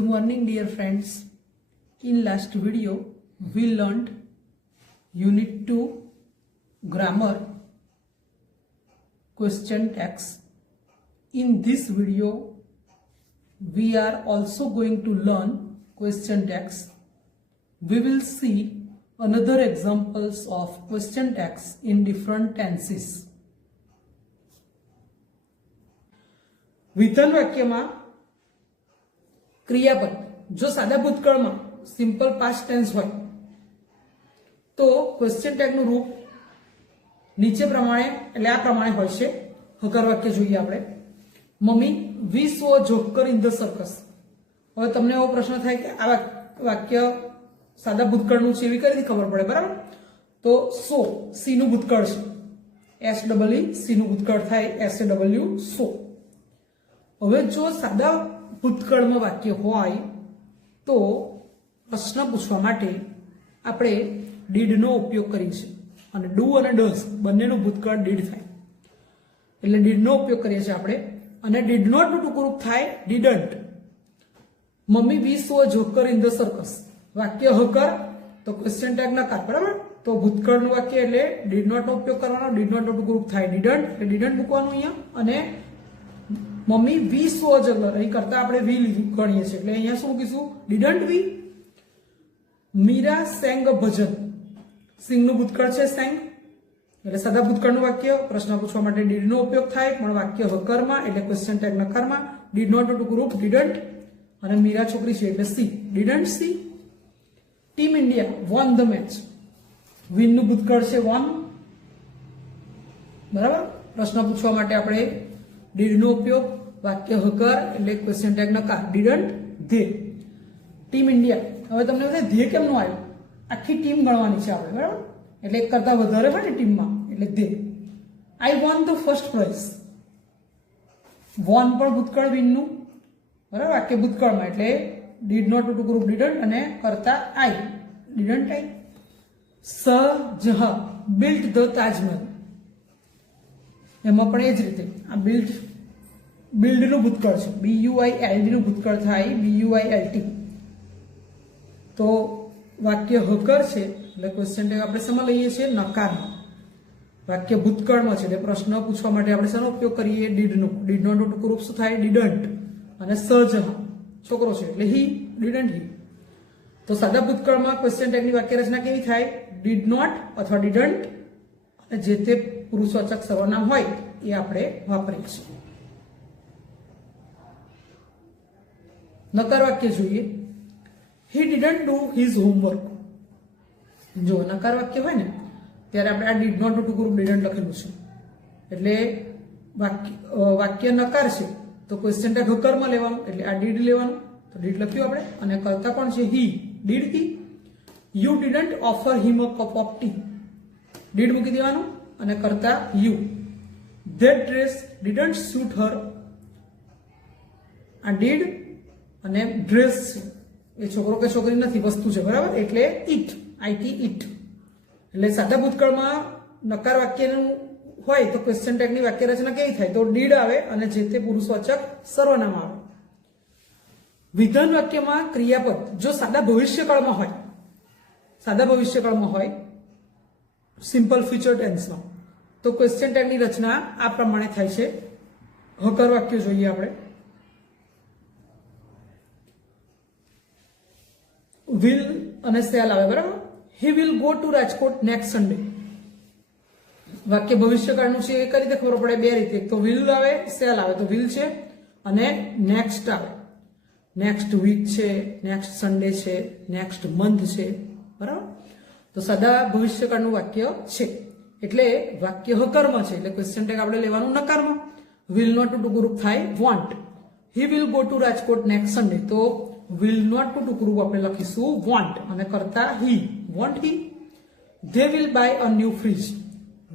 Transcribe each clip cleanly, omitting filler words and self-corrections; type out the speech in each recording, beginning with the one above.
Good morning, dear friends. In last video, we learned Unit 2 Grammar question text. In this video, we are also going to learn question text. We will see another examples of question text in different tenses. વિધાન વાક્યમાં ક્રિયાપદ જો સાદા ભૂતકાળમાં simple past tense હોય તો question ટેગનું રૂપ નીચે પ્રમાણે એટલે આ પ્રમાણે હોય છે. હકાર વાક્ય જોઈએ આપણે. Mummy we saw joker in the circus. હવે તમને એવો પ્રશ્ન થાય કે આ વાક્ય સાદા ભૂતકાળનું છે એવી કઈ રીતે ખબર પડે, બરાબર? તો સો સી નું ભૂતકાળ છે, એસ ડબલ ઈ સી નું ભૂતકાળ થાય એસ એ ડબલ્યુ સો. હવે જો સાદા ભૂતકાળમાં વાક્ય હોય તો પ્રશ્ન પૂછવા માટે આપણે ડીડ નો ઉપયોગ કરીએ છીએ અને ડુ અને ડઝ બંનેનું ભૂતકાળ ડીડ થાય એટલે ડીડ નો ઉપયોગ કરીએ છીએ આપણે. અને ડીડ નોટ નું ટૂંકું રૂપ થાય didn't. Mummy we saw joker in the circus. વાક્ય હકર તો ક્વેશ્ચન ટેગ નકાર, બરાબર? તો ભૂતકાળનું વાક્ય એટલે ડીડ નોટ નો ઉપયોગ કરવાનો. ડીડ નોટ નું ટૂંકું રૂપ થાય ડીડન્ટ એટલે ડીડન્ટ મૂકવાનું અહીંયા. અને મમ્મી વી સો જગર અહીં કરતા આપણે વી ગણીએ છીએ એટલે અહીંયા શું કહીશું? Didn't we. Meera sang bhajan. Sing નું ભૂતકાળ છે સેંગ એટલે સાદા ભૂતકાળનું વાક્ય પ્રશ્ન પૂછવા માટે ડીડ નો ઉપયોગ થાય પણ વાક્ય હકરમાં એટલે ક્વેશ્ચન ટેગ નકારમાં. ડીડ નોટ નું ટૂંકું રૂપ ડીડન્ટ અને મીરા છોકરી છે એટલે C didn't C. Team India won the match. Win નું ભૂતકાળ છે વોન, બરાબર? પ્રશ્ન પૂછવા માટે આપણે ડીડ નો ઉપયોગ વાક્ય હકર એટલે ક્વેશ્ચન ટેગ નકાર ડીડન્ટ ધે. Team India. હવે તમને બધા ધે કેમ નું આવ્યું? આખી ટીમ ગણવાની છે આપણે, બરાબર? એટલે એક કરતા વધારે હોય ને ટીમમાં એટલે they. I won the first prize. Won પણ ભૂતકાળ વિન નું, બરાબર? વાક્ય ભૂતકાળમાં એટલે did not two group didn't અને કરતા I didn't I. Shahjahan built the Taj Mahal. એમાં પણ એ જ રીતે આ બિલ્ડ નું ભૂતકાળ છે BUILD નું ભૂતકાળ થાય BUILT. તો વાક્ય હકર છે એટલે ક્વેશ્ચન ટેગ આપણે શેમાં લઈએ છીએ? નકારમાં. વાક્ય ભૂતકાળમાં છે એટલે પ્રશ્ન પૂછવા માટે આપણે શેનો ઉપયોગ કરીએ? Did no. ડીડ નો ટૂંકું રૂપ શું થાય? ડીડન્ટ. અને શાહજહાં છોકરો છે એટલે હી ડીડન્ટ હી. તો સાદા ભૂતકાળમાં ક્વેશ્ચન ટેગની વાક્ય રચના કેવી થાય? ડીડ નોટ અથવા ડીડન્ટ અને જે તે પુરુષવાચક સર્વનામ હોય એ આપણે વાપરીએ છીએ. નકાર વાક્ય જોઈએ. He didn't do his homework. જો નકાર વાક્ય હોય ને ત્યારે આપણે આ did not two group didn't લખેલું છે એટલે વાક્ય નકાર છે તો ક્વેશ્ચન ટેગ હકરમાં લેવાનું એટલે આ ડીડ લેવાનું. તો ડીડ લખ્યું આપણે અને કરતા કોણ છે? He. Did he. You didn't offer him a cup of tea. Did મૂકી દેવાનું અને કરતા you. That dress didn't suit her. આ ડીડ અને ડ્રેસ છે એ છોકરો કે છોકરી નથી, વસ્તુ છે, બરાબર? એટલે ઇટ આઈટી ઇટ. એટલે સાદા ભૂતકાળમાં નકાર વાક્યનું હોય તો ક્વેશ્ચન ટેગની વાક્ય રચના કેવી થાય? તો ડીડ આવે અને જે તે પુરુષવાચક સર્વનામ આવે. વિધાન વાક્યમાં ક્રિયાપદ જો સાદા ભવિષ્યકાળમાં હોય સિમ્પલ ફ્યુચર ટેન્સમાં તો ક્વેશ્ચન ટેગની રચના આ પ્રમાણે થાય છે. હકાર વાક્ય જોઈએ આપણે. વિલ અને શેલ આવે, બરાબર? હી will go to Rajkot next Sunday. વાક્ય ભવિષ્યકાળનું છે એ કઈ રીતે ખબર પડે? બે રીતે. એક તો વિલ આવે, શેલ આવે. તો વિલ છે અને નેક્સ્ટ આવે. નેક્સ્ટ વીક છે, નેક્સ્ટ સન્ડે છે, નેક્સ્ટ મંથ છે, બરાબર? તો સાદા ભવિષ્યકાળનું વાક્ય છે એટલે વાક્ય હકારમાં છે એટલે ક્વેશ્ચન ટેગ આપણે લેવાનું નકારમાં. વિલ નોટ ટુ ગ્રુપ થાય won't. He will go to Rajkot next Sunday. તો વિલ નોટ ટુ ગ્રુપ આપણે લખીશું વોન્ટ અને કરતા he won't he. They will buy a new fridge.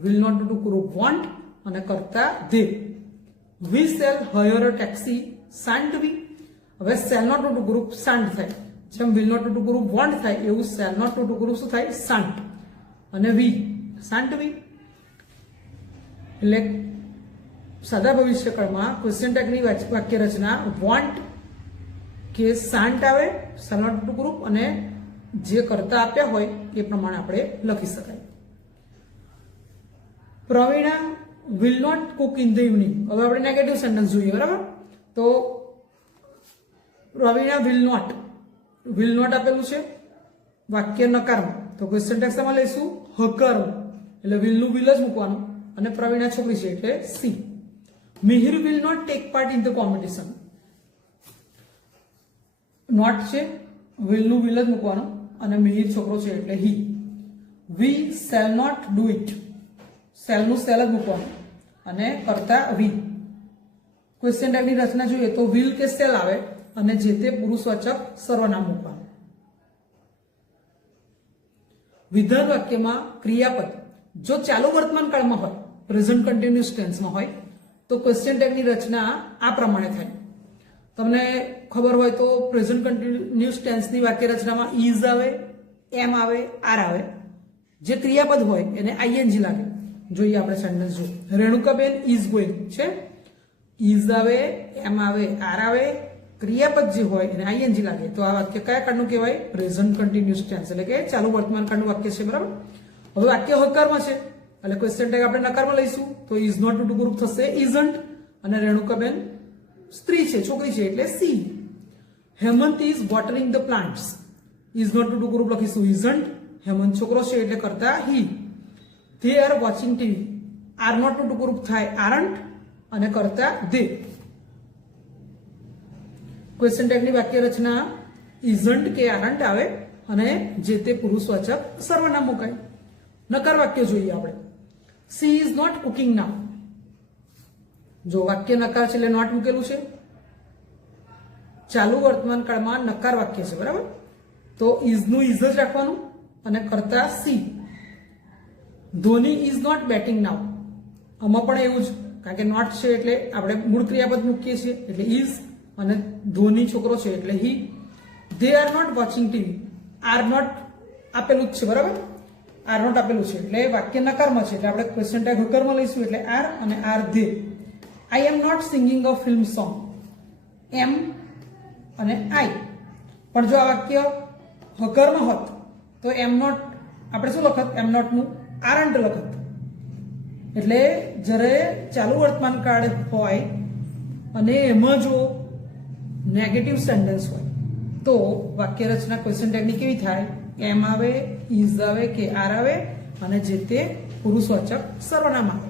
Will not two group won't અને કરતા they. We shall hire a taxi shan't we. હવે shall not two group shan't થાય. જેમ will not two group won't થાય એવું shell not two group શું થાય? Shunt. અને વી શાન્ટ વી. એટલે સાદા ભવિષ્યકાળમાં ક્વેશ્ચન ટેગની વાક્ય રચના વોન્ટ કે શાન્ટ આવે શેલ નોટ ટુ ગ્રુપ અને જે કરતા આપ્યા હોય એ પ્રમાણે આપણે લખી શકાય. Pravina will not cook in the evening. હવે આપણે નેગેટિવ સેન્ટેન્સ જોઈએ, બરાબર? તો પ્રવીણા વિલ નોટ આપેલું છે વાક્ય નકારમાં, તો ક્વેશ્ચન ટેક્સમાં લઈશું હકારમાં, એટલે વિલ નું વિલ જ મૂકવાનું અને પ્રવીણા છોકરી છે એટલે she. Mihir will not take part in the competition. Not છે, વિલ નું વિલ જ મૂકવાનું અને મિહિર છોકરો છે એટલે he. We shall not do it. Shall નું સેલ જ મૂકવાનું અને કરતા વી. ક્વેશ્ચન ટેગની રચના જોઈએ તો વિલ કે સેલ આવે અને જે તે પુરુષવાચક સર્વનામ મૂકવાનું. વિધાન વાક્યમાં ક્રિયાપદ જો ચાલુ વર્તમાન કાળમાં હોય, પ્રેઝન્ટ કન્ટિન્યુઅસ ટેન્સમાં હોય, તો ક્વેશ્ચન ટેગની રચના આ પ્રમાણે થાય. તમને ખબર હોય તો પ્રેઝન્ટ કન્ટિન્યુઅસ ટેન્સની વાક્ય રચનામાં ઇઝ આવે, એમ આવે, આર આવે. જે ક્રિયાપદ હોય એને આઈએનજી લાગે. જોઈએ આપણે સેન્ટેન્સ જો. રેણુકાબેન ઇઝ ગોઈંગ છે, ઇઝ આવે, એમ આવે, આર આવે, ક્રિયાપદ જે હોય એને આઈએનજી લાગે. તો આ વાક્ય કયા કાળનું કહેવાય? પ્રેઝન્ટ કન્ટિન્યુઅસ ટેન્સ, એટલે કે ચાલુ વર્તમાન કાળનું વાક્ય છે, બરાબર? હવે વાક્ય હકારમાં છે એટલે ક્વેશ્ચન ટેગ આપણે નકારમાં લઈશું, તો ઇઝ નોટ ટુ ગ્રુપ થશે ઇઝન્ટ અને રેણુકાબેન સ્ત્રી છે, છોકરી છે એટલે she. Hemant is watering the plants. Is not two group લખીશું ઇઝન્ટ, હેમંત છોકરો છે એટલે કરતા he. They are watching TV. Are not two group થાય આરન્ટ અને કરતા ધે. ક્વેશ્ચન ટેગની વાક્ય રચના ઇઝન્ટ કે આરન્ટ આવે અને જે તે પુરુષવાચક સર્વનામ મુકાય. નકાર વાક્ય જોઈએ આપણે. સી ઇઝ નોટ કુકિંગ નાઉ. જો વાક્ય નકાર છે એટલે નોટ મૂકેલું છે, ચાલુ વર્તમાન કાળમાં નકાર વાક્ય છે, બરાબર? તો ઇઝ નું ઇઝ જ રાખવાનું અને કરતા she. Dhoni is not batting now. આમાં પણ એવું જ, કારણ કે નોટ છે એટલે આપણે મૂળ ક્રિયાપદ મૂકીએ છીએ એટલે ઇઝ અને ધોની છોકરો છે એટલે he. They are not watching TV. Are not આપેલું જ છે, બરાબર? આર નોટ આપેલું છે એટલે વાક્ય નકારમાં છે એટલે આપણે ક્વેશ્ચન ટેગ હકારમાં લઈશું એટલે આર અને are they. I am not singing a film song. Am અને આઈ. પણ જો આ વાક્ય હકારમાં હોત તો એમ નોટ આપણે શું લખત? એમ નોટ નું આરન્ટ લખત. એટલે જ્યારે ચાલુ વર્તમાન કાળ હોય અને એમાં જો નેગેટિવ સેન્ટેન્સ હોય તો વાક્ય રચના ક્વેશ્ચન ટેગની કેવી થાય? એમ આવે, ઇઝ આવે કે આર આવે અને જે તે પુરુષવાચક સર્વનામ આવે.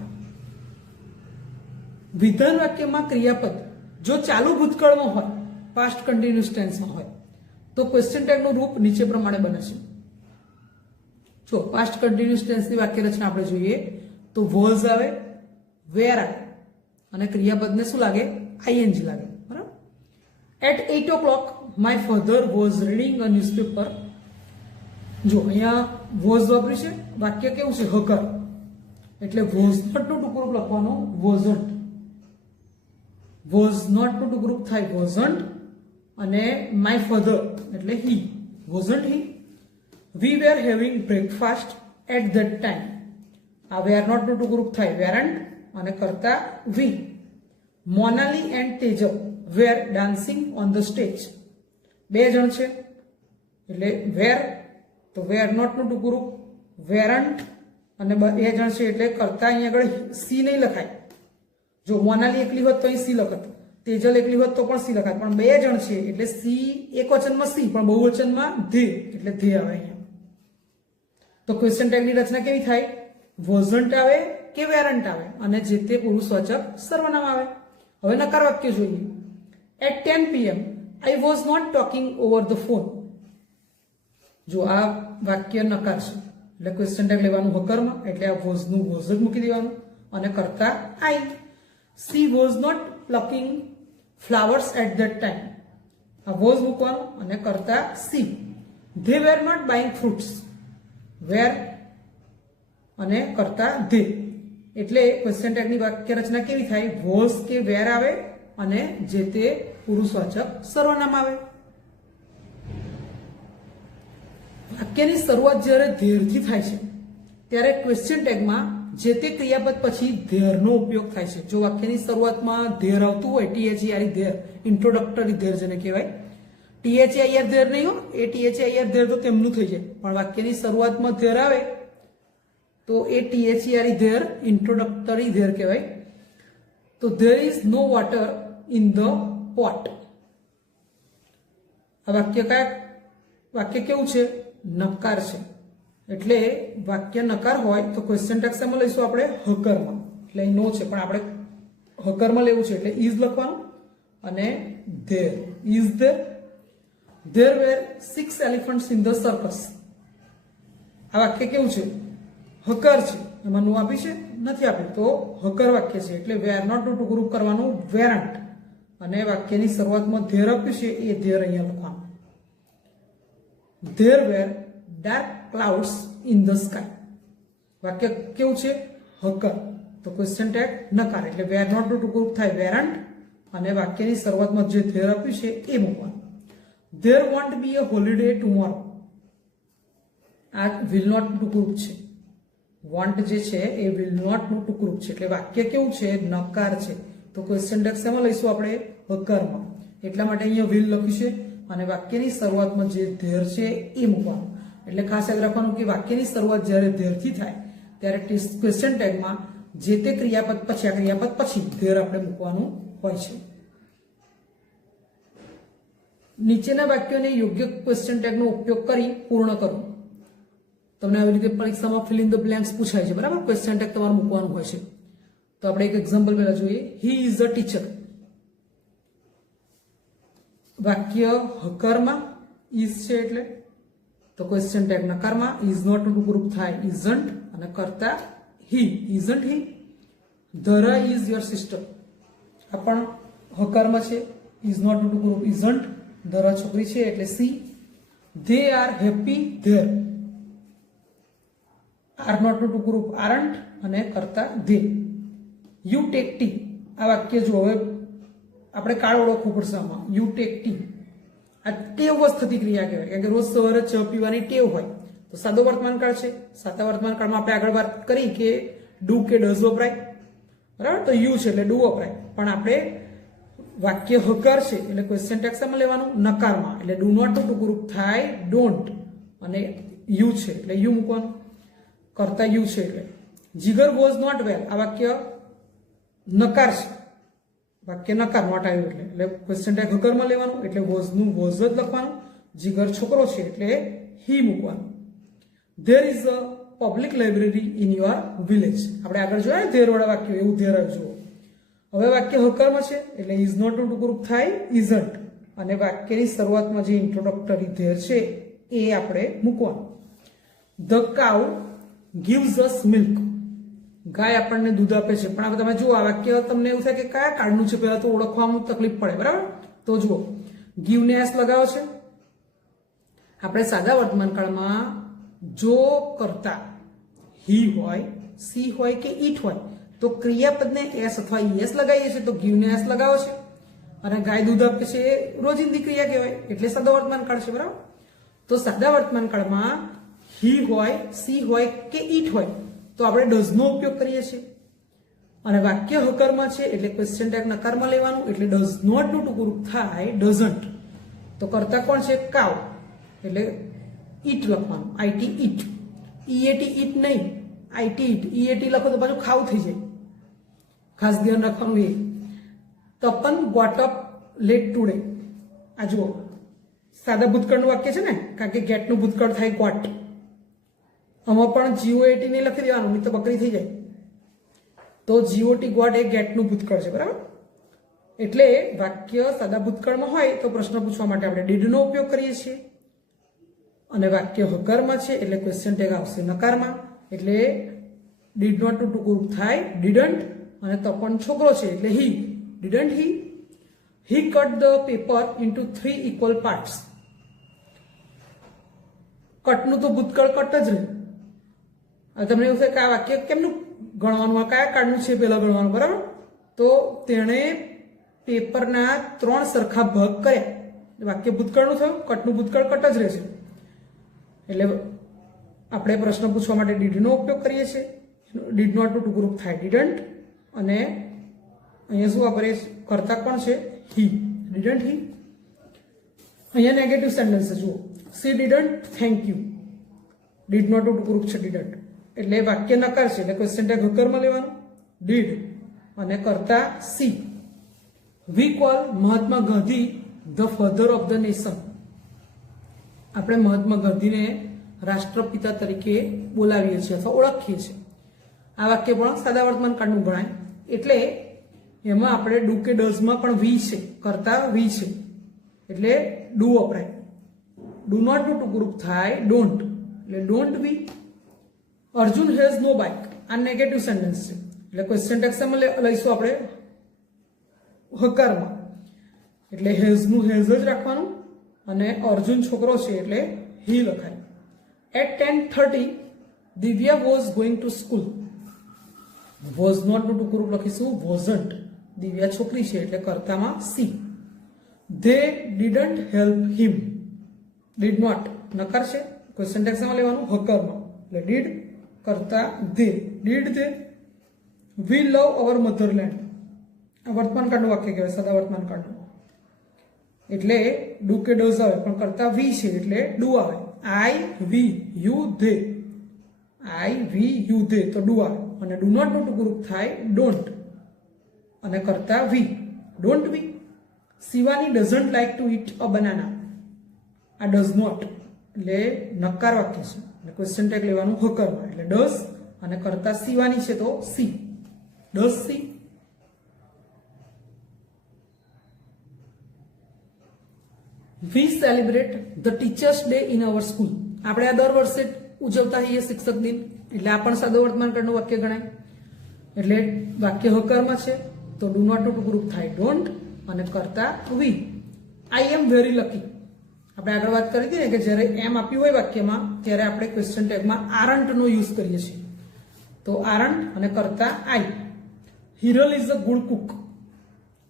વિધાન વાક્યમાં ક્રિયાપદ જો ચાલુ ભૂતકાળમાં હોય, પાસ્ટ કન્ટિન્યુઅસ ટેન્સમાં હોય, તો ક્વેશ્ચન ટેગનું રૂપ નીચે પ્રમાણે બને છે. જો પાસ્ટ કન્ટિન્યુઅસ ટેન્સની વાક્ય રચના આપણે જોઈએ તો વોઝ આવે, વેર આવે અને ક્રિયાપદને શું લાગે? આઈએનજી લાગે, બરાબર? At 8 o'clock my father was reading a newspaper. જો અહીંયા વોઝ વાપર્યું છે, વાક્ય કેવું છે? હકાર, એટલે વોઝ નોટ નું ટુકડું લખવાનું વોઝન્ટ. વોઝ નોટ નું ટુકડું થાય વોઝન્ટ અને માય ફાધર એટલે he. Wasn't he. We were having breakfast at that time. આ વેર નોટ નું ટુકડું થાય વેરન્ટ અને કરતા we. Monali and Tejas were dancing on the stage. બે જણ છે એટલે વેર, તો વેર નોટ નું ટુકડું વેરન્ટ અને બે જણ છે એટલે કરતા અહીંયા આગળ સી નહીં લખાય. જો મોનાલી એકલી હોત તો અહીં સી લખત, તેજલ એકલી હોત તો પણ સી લખાય, પણ બે જણ છે એટલે સી એક વચનમાં સી પણ બહુવચનમાં ધે એટલે ધે આવે અહીંયા. તો ક્વેશ્ચન ટેગની રચના કેવી થાય? વોઝન્ટ આવે કે વેરન્ટ આવે અને જે તે પુરુષવાચક સર્વનામ આવે. હવે નકાર વાક્ય જોઈએ. At 10 PM I was not talking over the phone. જો આ વાક્ય નકાર છે એટલે ક્વેશ્ચન ટેગ લેવાનું હકારમાં એટલે આ વોઝ નું વોઝ જ મૂકી દેવાનું અને કરતા I. She was not plucking flowers at that time. આ વોઝ મૂકવાનું અને કરતા she. They were not buying fruits. Were અને કરતા ધે. એટલે ક્વેશ્ચન ટેગની વાક્ય રચના કેવી થાય? વોઝ કે વેર આવે અને જે તે પુરુષવાચક સર્વનામ આવે. વાક્યની શરૂઆત જ્યારે ધેરથી થાય છે ત્યારે ક્વેશ્ચન ટેગમાં જે તે ક્રિયાપદ પછી ધેરનો ઉપયોગ થાય છે. જો વાક્યની શરૂઆતમાં ધેર આવતું હોય, THER ધેર, ઇન્ટ્રોડક્ટરી ધેર જેને કહેવાય, THAR ધેર નહીં હો, એ THAR ધેર તો તેમનું થઈ જાય, પણ વાક્યની શરૂઆતમાં ધેર આવે તો એ THER ધેર ઇન્ટ્રોડક્ટરી ધેર કહેવાય. તો there is no water in the pot. આ વાક્ય કેવું છે? નકાર છે. એટલે વાક્ય નકાર હોય તો ક્વેશ્ચન ટેગ શેમાં લઈશું આપણે? હકારમાં. એટલે અહીં નો છે પણ આપણે હકારમાં લેવું છે એટલે ઇઝ લખવાનું અને there is there were 6 elephants in the circus. આ વાક્ય કેવું છે? હકાર છે. એમાં નો આપી છે? નથી આપી. તો હકાર વાક્ય છે એટલે વેર નોટ ટુ ગ્રુપ કરવાનું વેરન્ટ અને વાક્યની શરૂઆતમાં ધેર આપ્યું છે એ ધેર અહીંયા લખવાનું. There were dark clouds in the sky. વાક્ય કેવું છે? હકાર. તો ક્વેશ્ચન ટેગ નકાર એટલે વેર નોટ ટુ ગ્રુપ થાય વેરન્ટ અને વાક્યની શરૂઆતમાં જે ધેર આપ્યું છે એ મૂકવાનું. There won't be a holiday tomorrow. આ will not ટુ ગ્રુપ છે. want જે છે એ will not નું ટુ ગ્રુપ છે એટલે વાક્ય કેવું છે? નકાર છે. તો ક્વેશ્ચન ટેગ શેમાં લઈશું આપણે? હકારમાં. એટલા માટે અહીંયા will લખ્યું છે અને વાક્યની શરૂઆતમાં જે ધેર છે એ મૂકવાનું. એટલે ખાસ યાદ રાખવાનું કે વાક્યની શરૂઆત જ્યારે ધેરથી થાય ત્યારે ક્વેશ્ચન ટેગમાં જે તે ક્રિયાપદ પછી આ ક્રિયાપદ પછી ધેર આપણે મૂકવાનું હોય છે. નીચેના વાક્યોને યોગ્ય ક્વેશ્ચન ટેગનો ઉપયોગ કરી પૂર્ણ કરો. તમને આવી રીતે પરીક્ષામાં ફિલ ઇન ધ બ્લેન્ક્સ પૂછાય છે, બરાબર? ક્વેશ્ચન ટેગ તમારે મૂકવાનું હોય છે. તો આપણે એક એક્ઝામ્પલ પહેલા જોઈએ. He is a teacher. વાક્ય હકારમાં ઇઝ છે એટલે તો ક્વેશ્ચન ટેગ નકારમાં ઇઝ નોટ ટુ ગ્રુપ થાય ઇઝન્ટ અને કરતા હી ઇઝન્ટ હી. ધરા ઇઝ યોર સિસ્ટર. આ પણ હકારમાં છે. Is not two group isn't. Dhara છોકરી છે એટલે she. They are happy there. Are not two group aren't અને કરતા ધે. You take T. આ વાક્ય જો હવે આપણે કાળ ઓળખવું પડશે આમાં. You take T. આ ટેવવશ થતી ક્રિયા કહેવાય કારણ કે રોજ સવારે ચા પીવાની ટેવ હોય તો સાદો વર્તમાન કાળ છે. સાદા વર્તમાન કાળમાં આપણે આગળ વાત કરી કે ડુ કે ડઝ વપરાય, બરાબર? તો યુ છે એટલે ડુ વપરાય. પણ આપણે વાક્ય હકાર છે એટલે ક્વેશ્ચન ટેગ શેમાં લેવાનું? નકારમાં. એટલે ડુ નોટ ટુ ગ્રુપ થાય ડોન્ટ અને યુ છે એટલે યુ મૂકવાનું. કરતા યુ છે એટલે જીગર વોઝ નોટ વેલ. આ વાક્ય નકાર છે. વાક્ય નકાર નોટ આવ્યું એટલે ક્વેશ્ચન ટેગ હકારમાં લેવાનું એટલે વોઝ નું વોઝ જ લખવાનું. જીગર છોકરો છે એટલે હી મૂકવાનું. There is a public library in your village. આપણે આગળ જોયા ધેર વાળા વાક્યો એવું ધેર આવ્યું. હવે વાક્ય હકારમાં છે એટલે ઇઝ નોટ ટુ ગ્રુપ થાય ઇઝન્ટ અને વાક્યની શરૂઆતમાં જે ઇન્ટ્રોડક્ટરી ધેર છે એ આપણે મૂકવાનું. The cow gives us milk. ગાય આપણને દૂધ આપે છે. પણ હવે તમે જુઓ આ વાક્ય તમને એવું થાય કે કયા કાળનું છે પહેલા તો ઓળખવામાં તકલીફ પડે, બરાબર? તો જુઓ ગીવ ને એસ લગાવો છે. આપણે સાદા વર્તમાન કાળમાં જો કરતા હી હોય, સી હોય કે ઈટ હોય તો ક્રિયાપદને એસ અથવા ઈએસ લગાવીએ છીએ તો ગીવ ને એસ લગાવો છે. અને ગાય દૂધ આપે છે એ રોજિંદી ક્રિયા કહેવાય એટલે સાદા વર્તમાન કાળ છે, બરાબર? તો સાદા વર્તમાન કાળમાં હી હોય, સી હોય કે ઈટ હોય તો આપણે ડઝ નો ઉપયોગ કરીએ છીએ. અને વાક્ય હકારમાં છે એટલે ક્વેશ્ચન ટેગ નકારમાં લેવાનું એટલે ડઝ નોટ ટુ ગ્રુપ થાય ડઝન્ટ. તો કરતા કોણ છે? કાવ એટલે ઈટ લખવાનું. આઈટી ઈટ. ઈએટી ઈટ નહીં, આઈટી ઈટ. ઈએટી લખો તો પાછું ખાવ થઈ જાય. ખાસ ધ્યાન રાખવાનું એ. Tapan got up late today. આ જુઓ સાદા ભૂતકાળનું વાક્ય છે ને કારણ કે ગેટનું ભૂતકાળ થાય ગોટ. આમાં પણ જીઓએટી નહીં લખી દેવાનું નહીં તો બકરી થઈ જાય. તો જીઓટી ગોટ એ ગેટનું ભૂતકાળ છે, બરાબર? એટલે વાક્ય સાદા ભૂતકાળમાં હોય તો પ્રશ્ન પૂછવા માટે આપણે ડીડ નો ઉપયોગ કરીએ છીએ અને વાક્ય હકારમાં છે એટલે ક્વેશ્ચન ટેગ આવશે નકારમાં એટલે ડીડ નોટ ટુ ગ્રુપ થાય ડીડન્ટ અને તપન છોકરો છે એટલે he. Didn't he. He cut the paper into 3 equal parts. કટનું તો ભૂતકાળ કટ જ રહે. તમને એવું થાય કે આ વાક્ય કેમનું ગણવાનું? આ કયા કાળનું છે પેલા ગણવાનું, બરાબર? તો તેણે પેપરના 3 સરખા ભાગ કર્યા. વાક્ય ભૂતકાળનું થયું. કટનું ભૂતકાળ કટ જ રહેશે એટલે આપણે પ્રશ્ન પૂછવા માટે ડીડ નો ઉપયોગ કરીએ છીએ. ડીડ નોટ ટુ ગ્રુપ થાય ડીડન્ટ અને અહીંયા શું વાપરીએ? કરતા કોણ છે? હી. Didn't he. અહીંયા નેગેટિવ સેન્ટેન્સ છે. જુઓ, she didn't thank you. Did not two group છે ડીડન્ટ, એટલે વાક્ય નકાર છે એટલે ક્વેશ્ચન ટેગ હકારમાં લેવાનું. ડીડ અને કરતા C. V call Mahatma Gandhi the father of the nation. આપણે મહાત્મા ગાંધીને રાષ્ટ્રપિતા તરીકે બોલાવીએ છીએ અથવા ઓળખીએ છીએ. આ વાક્ય પણ સાદા વર્તમાન કાળનું ગણાય. એટલે એમાં આપણે ડુ કે ડઝમાં પણ વી છે, કરતા વી છે એટલે ડુ વપરાય. ડુ નોટ ટુ ગ્રુપ થાય ડોન્ટ, એટલે don't we. Arjun has no bike. આ નેગેટિવ સેન્ટેન્સ છે એટલે ક્વેશ્ચન ટેગ શેમાં લઈશું આપણે? હકારમાં. એટલે હેઝ નું હેઝ જ રાખવાનું અને અર્જુન છોકરો છે એટલે હી લખાય. At 10:30 Divya was going to school. Was not two group લખીશું વોઝન્ટ. દિવ્યા છોકરી છે એટલે કર્તામાં she. They didn't help him. Did not નકાર છે, ક્વેશ્ચન ટેગ શેમાં લેવાનું? હકારમાં. એટલે ડીડ કરતા they. Did they. We love our motherland. આ વર્તમાન કાળનું વાક્ય કહેવાય, સદા વર્તમાન કાળનું. એટલે ડુ કે ડઝ આવે પણ કરતા વી છે એટલે ડુ આવે. I we you they. I we you they તો ડુ આવે. અને ડુ નોટ ટુ ગ્રુપ થાય ડોન્ટ અને કરતા we. Don't we. Shivani doesn't like to eat a banana. આ ડઝ નોટ એટલે નકાર વાક્ય છે એટલે ક્વેશ્ચન ટેગ લેવાનું હકારમાં. એટલે ડઝ અને કરતા શિવાની છે તો C. Does she. We celebrate the teachers day in our school. આપણે આ દર વર્ષે ઉજવતા હોઈએ શિક્ષક દિન એટલે આ પણ સાદો વર્તમાન કાળનું વાક્ય ગણાય. એટલે વાક્ય હકારમાં છે તો ડુ નોટ ટુ ગ્રુપ થાય ડોન્ટ અને કરતા વી. આઈ એમ વેરી લકી. આપણે આગળ વાત કરી હતી ને કે જ્યારે એમ આપ્યું હોય વાક્યમાં ત્યારે આપણે ક્વેશ્ચન ટેગમાં આરન્ટ નો યુઝ કરીએ છીએ. તો આરન્ટ અને કરતા I. Hiral is a good cook.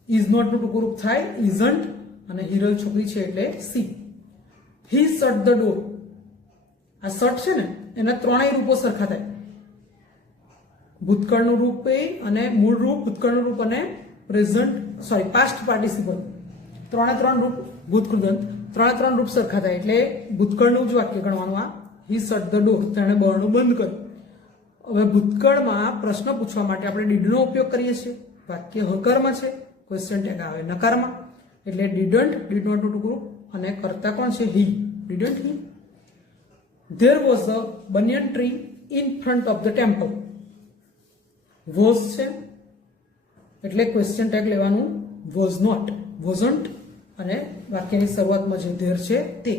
Is not two group થાય ઇઝન્ટ અને હિરલ છોકરી છે એટલે she. He shut the door. આ શટ છે ને એના ત્રણેય રૂપો સરખા થાય. ભૂતકાળનું રૂપ અને મૂળ રૂપ, ભૂતકાળનું રૂપ અને પાસ્ટ પાર્ટિસિપલ. ત્રણ રૂપ ભૂતકૃદંત, ત્રણ રૂપ સરખા થાય એટલે ભૂતકાળનું જ વાક્ય ગણવાનું. આ હી શટ ધ ડોર, તેણે બરણું બંધ કર્યું. હવે ભૂતકાળમાં પ્રશ્ન પૂછવા માટે આપણે ડીડનો ઉપયોગ કરીએ છીએ. વાક્ય હકારમાં છે, ક્વેશ્ચન ટેગ આવે નકારમાં એટલે ડીડન્ટ, ડીડ નોટ ટુ ગ્રુપ અને કરતા કોણ છે? He. Didn't he. There was a banyan tree in front of the temple. Was છે એટલે ક્વેશ્ચન ટેગ લેવાનું વોઝ નોટ, વોઝન્ટ અને વાક્યની શરૂઆતમાં જે ધેર છે તે.